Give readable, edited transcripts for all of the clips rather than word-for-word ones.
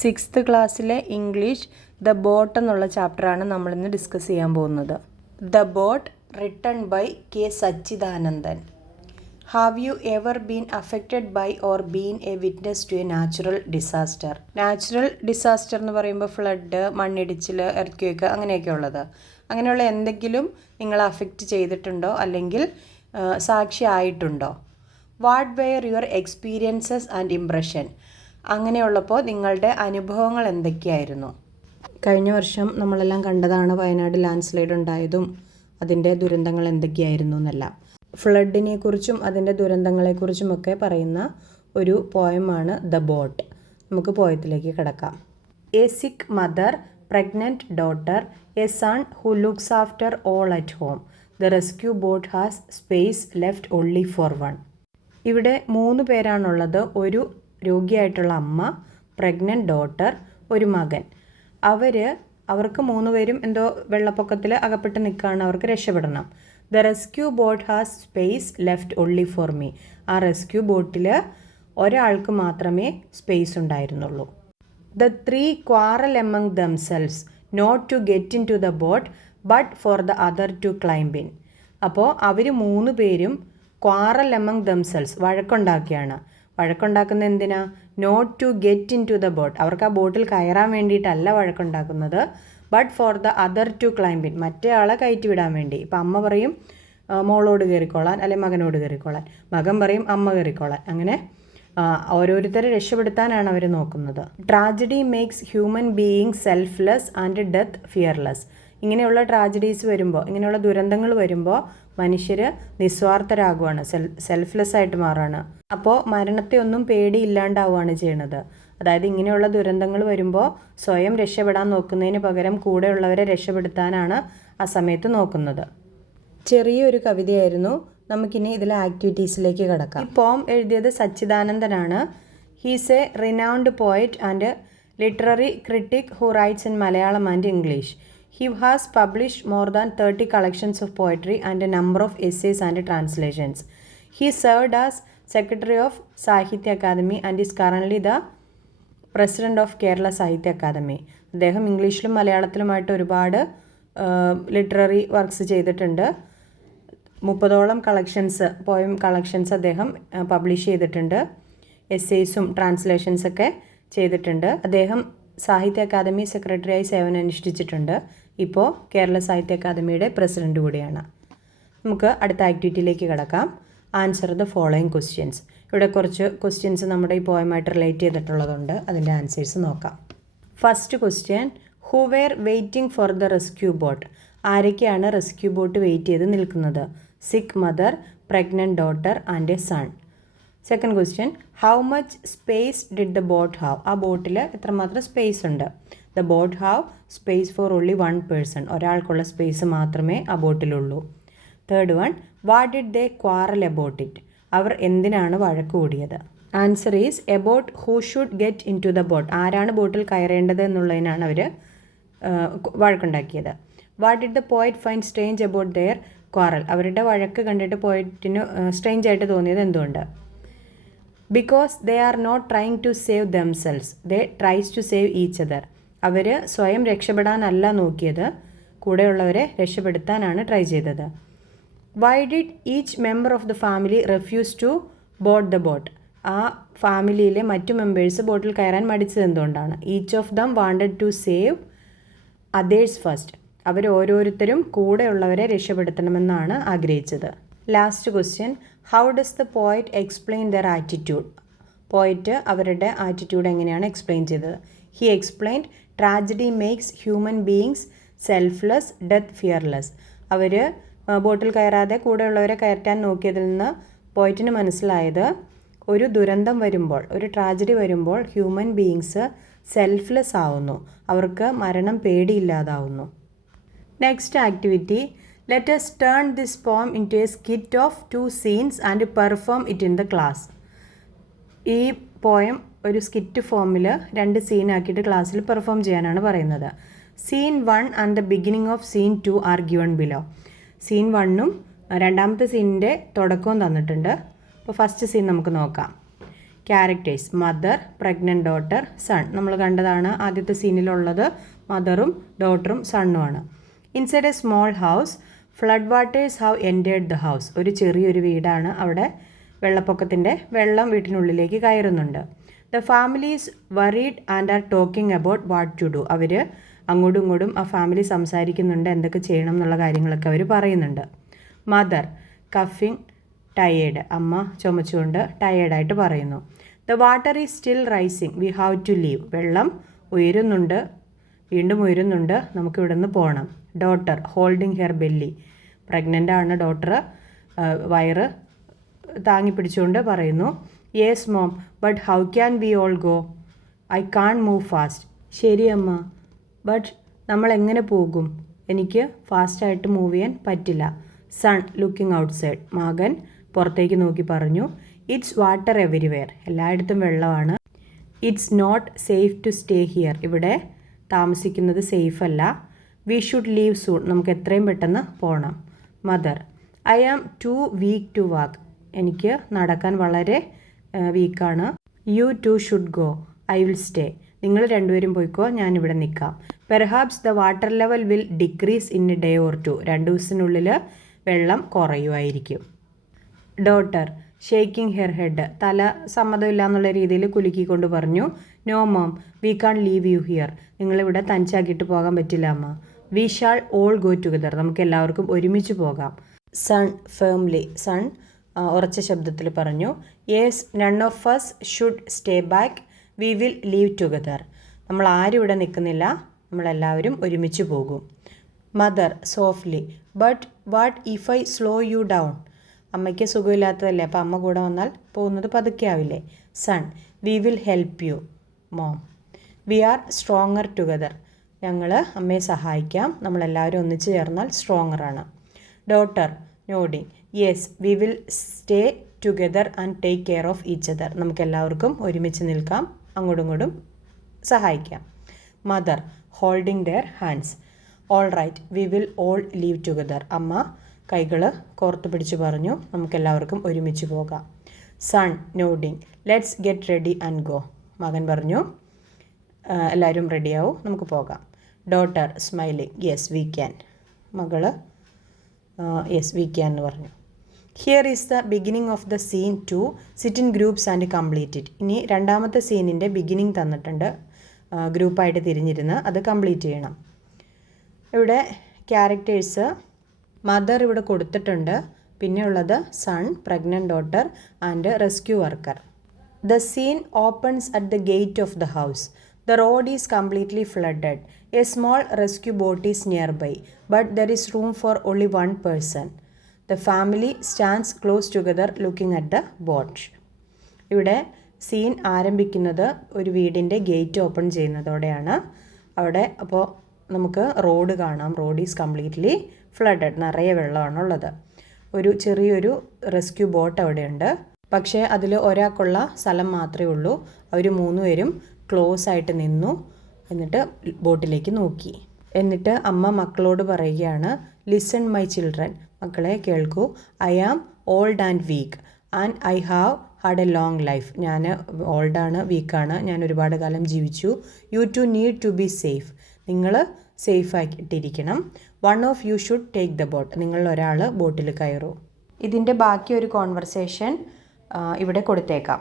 Sixth ക്ലാസ്സിലെ English the boat എന്നുള്ള ചാപ്റ്ററാണ് നമ്മളിന്ന് ഡിസ്കസ് ചെയ്യാൻ പോകുന്നത്. The boat written by K Sachidanandan. Have you ever been affected by or been a witness to a natural disaster? Natural disaster എന്ന് പറയുമ്പോൾ flood, മണ്ണിടിച്ചിൽ, എർത്ത് അങ്ങനെയൊക്കെ ഉള്ളത്. അങ്ങനെയുള്ള എന്തെങ്കിലും നിങ്ങൾ അഫക്റ്റ് ചെയ്തിട്ടുണ്ടോ അല്ലെങ്കിൽ സാക്ഷിയായിട്ടുണ്ടോ? What were your experiences and impression? അങ്ങനെയുള്ളപ്പോൾ നിങ്ങളുടെ അനുഭവങ്ങൾ എന്തൊക്കെയായിരുന്നു? കഴിഞ്ഞ വർഷം നമ്മളെല്ലാം കണ്ടതാണ് വയനാട് ലാൻഡ് സ്ലൈഡ് ഉണ്ടായതും അതിൻ്റെ ദുരന്തങ്ങൾ എന്തൊക്കെയായിരുന്നു എന്നല്ല. ഫ്ലഡിനെ കുറിച്ചും അതിൻ്റെ ദുരന്തങ്ങളെക്കുറിച്ചുമൊക്കെ പറയുന്ന ഒരു പോയമാണ് ദ ബോട്ട്. നമുക്ക് പോയത്തിലേക്ക് കിടക്കാം. എ സിക്ക് mother, pregnant daughter, a son who looks after all at home. The rescue boat has space left only for one. ഇവിടെ 3 പേരാണുള്ളത്. ഒരു രോഗിയായിട്ടുള്ള അമ്മ, പ്രഗ്നൻറ്റ് ഡോട്ടർ, ഒരു മകൻ. അവർക്ക് 3 പേരും എന്തോ വെള്ളപ്പൊക്കത്തിൽ അകപ്പെട്ട് നിൽക്കുകയാണ്. അവർക്ക് രക്ഷപ്പെടണം. The rescue boat has space left only for me. ആ റെസ്ക്യൂ ബോട്ടിൽ ഒരാൾക്ക് മാത്രമേ സ്പേസ് ഉണ്ടായിരുന്നുള്ളൂ. The 3 quarrel among themselves not to get into the boat but for the other to climb in. അപ്പോൾ അവർ 3 പേരും quarrel among themselves വഴക്കുണ്ടാക്കിയാണ്. വഴക്കുണ്ടാക്കുന്നത് എന്തിനാ? Not to get into the boat. അവർക്ക് ആ ബോട്ടിൽ കയറാൻ വേണ്ടിയിട്ടല്ല വഴക്കുണ്ടാക്കുന്നത്. But for the other to climb in. മറ്റേ ആളെ കയറ്റി വിടാൻ വേണ്ടി. ഇപ്പം അമ്മ പറയും മോളോട് കയറിക്കോളാൻ, അല്ലെങ്കിൽ മകനോട് കയറിക്കോളാൻ. മകൻ പറയും അമ്മ കയറിക്കോളാൻ. അങ്ങനെ ഓരോരുത്തരെ രക്ഷപ്പെടുത്താനാണ് അവർ നോക്കുന്നത്. Tragedy makes human being selfless and death fearless. ഇങ്ങനെയുള്ള ട്രാജഡീസ് വരുമ്പോൾ, ഇങ്ങനെയുള്ള ദുരന്തങ്ങൾ വരുമ്പോൾ മനുഷ്യർ നിസ്വാർത്ഥരാകുവാണ്, സെൽഫ്ലെസ് ആയിട്ട് മാറുകയാണ്. അപ്പോൾ മരണത്തെ ഒന്നും പേടിയില്ലാണ്ടാവുകയാണ് ചെയ്യണത്. അതായത് ഇങ്ങനെയുള്ള ദുരന്തങ്ങൾ വരുമ്പോൾ സ്വയം രക്ഷപ്പെടാൻ നോക്കുന്നതിന് പകരം കൂടെയുള്ളവരെ രക്ഷപ്പെടുത്താനാണ് ആ സമയത്ത് നോക്കുന്നത്. ചെറിയൊരു കവിതയായിരുന്നു. നമുക്കിനി ഇതിലെ ആക്ടിവിറ്റീസിലേക്ക് കിടക്കാം. ഈ പോം എഴുതിയത് സച്ചിദാനന്ദനാണ്. He's a renowned poet and literary critic who writes in Malayalam and English. He has published more than 30 collections of poetry and a number of essays and translations. He served as Secretary of Sahitya Akademi and is currently the President of Kerala Sahitya Akademi. അദ്ദേഹം ഇംഗ്ലീഷിലും മലയാളത്തിലുമായിട്ട് ഒരുപാട് literary works ചെയ്തിട്ടുണ്ട്. 30ഓളം poem collections അദ്ദേഹം publish ചെയ്തിട്ടുണ്ട്. എസ്സേയ്സും ട്രാൻസ്ലേഷൻസൊക്കെ ചെയ്തിട്ടുണ്ട്. അദ്ദേഹം സാഹിത്യ academy സെക്രട്ടറിയായി സേവനം അനുഷ്ഠിച്ചിട്ടുണ്ട്. ഇപ്പോൾ കേരള സാഹിത്യ അക്കാദമിയുടെ പ്രസിഡന്റ് കൂടിയാണ്. നമുക്ക് അടുത്ത ആക്ടിവിറ്റിയിലേക്ക് കിടക്കാം. Answer the following questions. ഇവിടെ കുറച്ച് ക്വസ്റ്റ്യൻസ് നമ്മുടെ ഈ പോയമായിട്ട് റിലേറ്റ് ചെയ്തിട്ടുള്ളതുണ്ട്. അതിൻ്റെ ആൻസേഴ്സ് നോക്കാം. First question, who were waiting for the rescue boat? ആരൊക്കെയാണ് റെസ്ക്യൂ ബോട്ട് വെയിറ്റ് ചെയ്ത് നിൽക്കുന്നത്? Sick mother, pregnant daughter and a son. Second question, how much space did the boat have? ആ ബോട്ടിൽ എത്രമാത്രം സ്പേസ് ഉണ്ട്? The boat have space for only 1 person. ഒരാൾക്കുള്ള space മാത്രമേ ആ ബോട്ടിലുള്ളൂ. Third one, what did they quarrel about it? അവർ എന്തിനാണ് വഴക്ക് കൂടിയത്? Answer is about who should get into the boat. ആരാണ് ബോട്ടിൽ കയറേണ്ടത് എന്നുള്ളതിനാണ് അവർ വഴക്കുണ്ടാക്കിയത്. What did the poet find strange about their quarrel? അവരുടെ വഴക്ക് കണ്ടിട്ട് പോയറ്റിന് സ്ട്രേഞ്ച് ആയിട്ട് തോന്നിയത് എന്തുകൊണ്ട്? Because they are not trying to save themselves, they tries to save each other. അവർ സ്വയം രക്ഷപ്പെടാനല്ല നോക്കിയത്, കൂടെയുള്ളവരെ രക്ഷപ്പെടുത്താനാണ് ട്രൈ ചെയ്തത്. Why did each member of the family refuse to boat the boat? ആ ഫാമിലിയിലെ മറ്റു മെമ്പേഴ്സ് ബോട്ടിൽ കയറാൻ മടിച്ചത് എന്തുകൊണ്ടാണ്? Each of them wanted to save others first. അവർ ഓരോരുത്തരും കൂടെയുള്ളവരെ രക്ഷപ്പെടുത്തണമെന്നാണ് ആഗ്രഹിച്ചത്. Last question, how does the poet explain their attitude? പോയറ്റ് അവരുടെ ആറ്റിറ്റ്യൂഡ് എങ്ങനെയാണ് എക്സ്പ്ലെയിൻ ചെയ്തത്? He explained tragedy makes human beings selfless death fearless. അവർ ബോട്ടിൽ കയറാതെ കൂടെയുള്ളവരെ കയറ്റാൻ നോക്കിയതിൽ നിന്ന് പോയറ്റിന് മനസ്സിലായത് ഒരു ദുരന്തം വരുമ്പോൾ, ഒരു ട്രാജഡി വരുമ്പോൾ ഹ്യൂമൻ ബീയിങ്സ് സെൽഫ്ലെസ് ആവുന്നു, അവർക്ക് മരണം പേടിയില്ലാതാവുന്നു. Next activity, let us turn this poem into a skit of 2 scenes and perform it in the class. ഈ പോയം ഒരു സ്കിറ്റ് ഫോമിൽ 2 സീനാക്കിയിട്ട് ക്ലാസ്സിൽ പെർഫോം ചെയ്യാനാണ് പറയുന്നത്. Scene 1 and the beginning of scene 2 are given below. Scene 1ഉം രണ്ടാമത്തെ സീനിൻ്റെ തുടക്കവും തന്നിട്ടുണ്ട്. അപ്പോൾ ഫസ്റ്റ് സീൻ നമുക്ക് നോക്കാം. Characters mother, pregnant daughter, son. നമ്മൾ കണ്ടതാണ് ആദ്യത്തെ സീനിലുള്ളത് മദറും ഡോട്ടറും സണ്ണുമാണ്. Inside a small house flood waters have entered the house. ഒരു ചെറിയൊരു വീടാണ്, അവിടെ വെള്ളപ്പൊക്കത്തിൻ്റെ വെള്ളം വീട്ടിനുള്ളിലേക്ക് കയറുന്നുണ്ട്. The families worried and R talking about what to do. അവർ അങ്ങോട്ടും ഇങ്ങോട്ടും ആ ഫാമിലി സംസാരിക്കുന്നുണ്ട്, എന്തൊക്കെ ചെയ്യണം എന്നുള്ള കാര്യങ്ങളൊക്കെ അവർ പറയുന്നുണ്ട്. മദർ കഫിങ് ടയേർഡ്. അമ്മ ചുമച്ചുകൊണ്ട് ടയേർഡായിട്ട് പറയുന്നു. The water is still rising we have to leave. വെള്ളം ഉയരുന്നുണ്ട്, വീണ്ടും ഉയരുന്നുണ്ട്, നമുക്ക് ഇവിടെ നിന്ന് പോകണം. Daughter holding her belly. Pregnant ആണ് ഡോട്ടർ, വയറ് താങ്ങി പിടിച്ചുകൊണ്ട് പറയുന്നു. Yes mom, but how can we all go? I can't move fast. ശരി അമ്മ, ബട്ട് നമ്മൾ എങ്ങനെ പോകും? എനിക്ക് ഫാസ്റ്റായിട്ട് മൂവ് ചെയ്യാൻ പറ്റില്ല. Son looking outside. മകൻ പുറത്തേക്ക് നോക്കി പറഞ്ഞു. It's water everywhere. എല്ലായിടത്തും വെള്ളമാണ്. It's not safe to stay here. ഇവിടെ താമസിക്കുന്നത് സേഫ് അല്ല. We should leave soon. നമുക്ക് എത്രയും പെട്ടെന്ന് പോകണം. Mother I am too weak to walk. എനിക്ക് നടക്കാൻ വളരെ വീക്കാണ്. You two should go. I will stay. നിങ്ങൾ രണ്ടുപേരും പോയിക്കോ, ഞാനിവിടെ നിൽക്കാം. Perhaps the water level will decrease in a day or two. 2 ദിവസത്തിനുള്ളിൽ വെള്ളം കുറയുമായിരിക്കും. Daughter shaking her head. തല സമ്മതമില്ല എന്നുള്ള രീതിയിൽ കുലുക്കിക്കൊണ്ട് പറഞ്ഞു. No mom, we can't leave you here. നിങ്ങളിവിടെ തനിച്ചാക്കിയിട്ട് പോകാൻ പറ്റില്ല അമ്മ. We shall all go together. നമുക്ക് എല്ലാവർക്കും ഒരുമിച്ച് പോകാം. Sun firmly. സൺ ഉറച്ച ശബ്ദത്തിൽ പറഞ്ഞു. Yes, none of us should stay back. We will leave together. നമ്മൾ ആരും ഇവിടെ നിൽക്കുന്നില്ല, നമ്മളെല്ലാവരും ഒരുമിച്ച് പോകും. Mother softly. But what if I slow you down? അമ്മയ്ക്ക് സുഖമില്ലാത്തതല്ലേ, അപ്പോൾ അമ്മ കൂടെ വന്നാൽ പോകുന്നത് പതുക്കെ ആവില്ലേ. Son we will help you mom. We are stronger together. ഞങ്ങൾ അമ്മയെ സഹായിക്കാം, നമ്മളെല്ലാവരും ഒന്നിച്ച് ചേർന്നാൽ സ്ട്രോങ്ങറാണ്. Daughter nodding. Yes, we will stay together and take care of each other. നമുക്കെല്ലാവർക്കും ഒരുമിച്ച് നിൽക്കാം, അങ്ങോട്ടും ഇങ്ങോട്ടും സഹായിക്കാം. Mother holding their hands. All right, we will all leave together. അമ്മ കൈകൾ കോർത്ത് പിടിച്ച് പറഞ്ഞു, നമുക്കെല്ലാവർക്കും ഒരുമിച്ച് പോകാം. Son nodding. Let's get ready and go. മകൻ പറഞ്ഞു, എല്ലാവരും റെഡിയാവും, നമുക്ക് പോകാം. Daughter smiling. Yes we can. മകള് യെസ് വി ക്യാൻ എന്ന് പറഞ്ഞു. Here is the beginning of the scene to sit in groups and complete it. ഇനി രണ്ടാമത്തെ സീനിൻ്റെ ബിഗിനിങ് തന്നിട്ടുണ്ട്, ഗ്രൂപ്പായിട്ട് തിരിഞ്ഞിരുന്ന് അത് കംപ്ലീറ്റ് ചെയ്യണം. ഇവിടെ ക്യാരക്ടേഴ്സ് മദർ ഇവിടെ കൊടുത്തിട്ടുണ്ട്, പിന്നെയുള്ളത് son, pregnant daughter and rescue worker. The scene opens at the gate of the house. The road is completely flooded. A small rescue boat is nearby, but there is room for only one person. The family stands close together looking at the boat. ഇവിടെ scene ആരംഭിക്കുന്നത് ഒരു വീടിൻ്റെ gate open ചെയ്യുന്നതോടെയാണ്. അവിടെ അപ്പോൾ നമുക്ക് road കാണാം. Road is completely flooded. നിറയെ വെള്ളമാണുള്ളത്. ഒരു ചെറിയൊരു റെസ്ക്യൂ ബോട്ട് അവിടെയുണ്ട്. പക്ഷേ അതിൽ ഒരാൾക്കുള്ള സ്ഥലം മാത്രമേ ഉള്ളൂ. അവർ 3 പേരും ക്ലോസ് ആയിട്ട് നിന്നു. എന്നിട്ട് ബോട്ടിലേക്ക് നോക്കി. എന്നിട്ട് അമ്മ മക്കളോട് പറയുകയാണ്, ലിസൺ മൈ ചിൽഡ്രൻ. മക്കളെ കേൾക്കൂ. I am old and weak and I have had a long life. ഞാൻ ഓൾഡാണ്, വീക്കാണ്, ഞാൻ ഒരുപാട് കാലം ജീവിച്ചു. You two need to be safe. നിങ്ങൾ സേഫായിട്ടിരിക്കണം. One of you should take the boat. നിങ്ങളിൽ ഒരാൾ ബോട്ടിൽ കയറൂ. ഇതിൻ്റെ ബാക്കി ഒരു കോൺവെർസേഷൻ ഇവിടെ കൊടുത്തേക്കാം.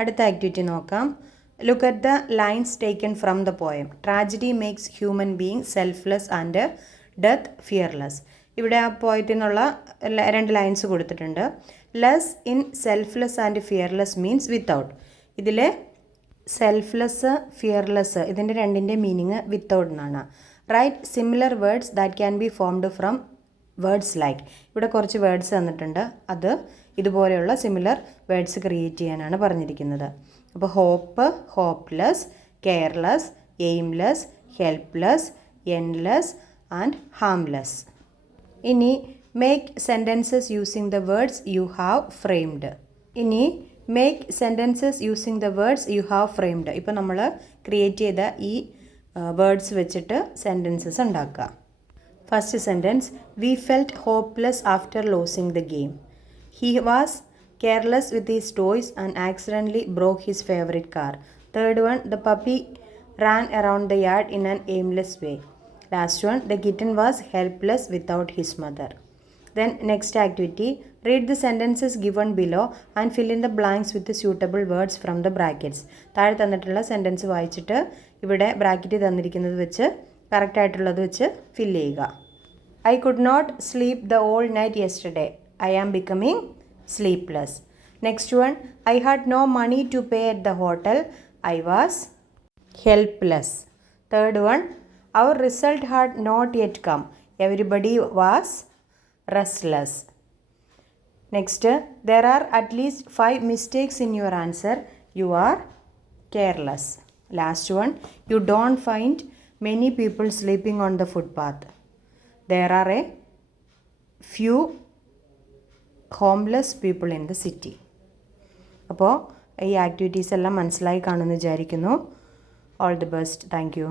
അടുത്ത ആക്ടിവിറ്റി നോക്കാം. Look at the lines taken from the poem. Tragedy makes human being selfless and death fearless. ഇവിടെ ആ പോയത്തിൽ നിന്നുള്ള 2 ലൈൻസ് കൊടുത്തിട്ടുണ്ട്. Less in selfless and fearless means without. ഇതിൽ സെൽഫ്ലെസ്, ഫിയർലെസ് ഇതിൻ്റെ 2ൻ്റെ മീനിങ് വിത്തൗട്ട് എന്നാണ്. Right similar words that can be formed from words like. ഇവിടെ കുറച്ച് വേർഡ്സ് തന്നിട്ടുണ്ട്, അത് ഇതുപോലെയുള്ള സിമിലർ വേർഡ്സ് ക്രിയേറ്റ് ചെയ്യാനാണ് പറഞ്ഞിരിക്കുന്നത്. അപ്പോൾ hope, hopeless, careless, aimless, helpless, endless and harmless. ഇനി make sentences using the words you have framed. ഇനി make sentences using the words you have framed. ഇപ്പോൾ നമ്മൾ ക്രിയേറ്റ് ചെയ്ത ഈ വേർഡ്സ് വെച്ചിട്ട് സെൻറ്റൻസസ് ഉണ്ടാക്കുക. First sentence, we felt hopeless after losing the game. He was careless with his toys and accidentally broke his favorite car. Third one, the puppy ran around the yard in an aimless way. Last one, the kitten was helpless without his mother. Then next activity, read the sentences given below and fill in the blanks with the suitable words from the brackets. താഴെ തന്നിട്ടുള്ള sentence വായിച്ചിട്ട് ഇവിടെ bracket തന്നിരിക്കുന്നത് വെച്ച് correct ആയിട്ടുള്ളത് വെച്ച് fill ചെയ്യുക. I could not sleep the whole night yesterday. I am becoming sleepless. Next one, I had no money to pay at the hotel. I was helpless. Third one, our result had not yet come. Everybody was restless. Next, there are at least 5 mistakes in your answer. You are careless. Last one, you don't find many people sleeping on the footpath. There are a few homeless people in the city. അപ്പോൾ ഈ activities എല്ലാം മനസ്സിലായി കാണുമെന്ന് വിചാരിക്കുന്നു. All the best. Thank you.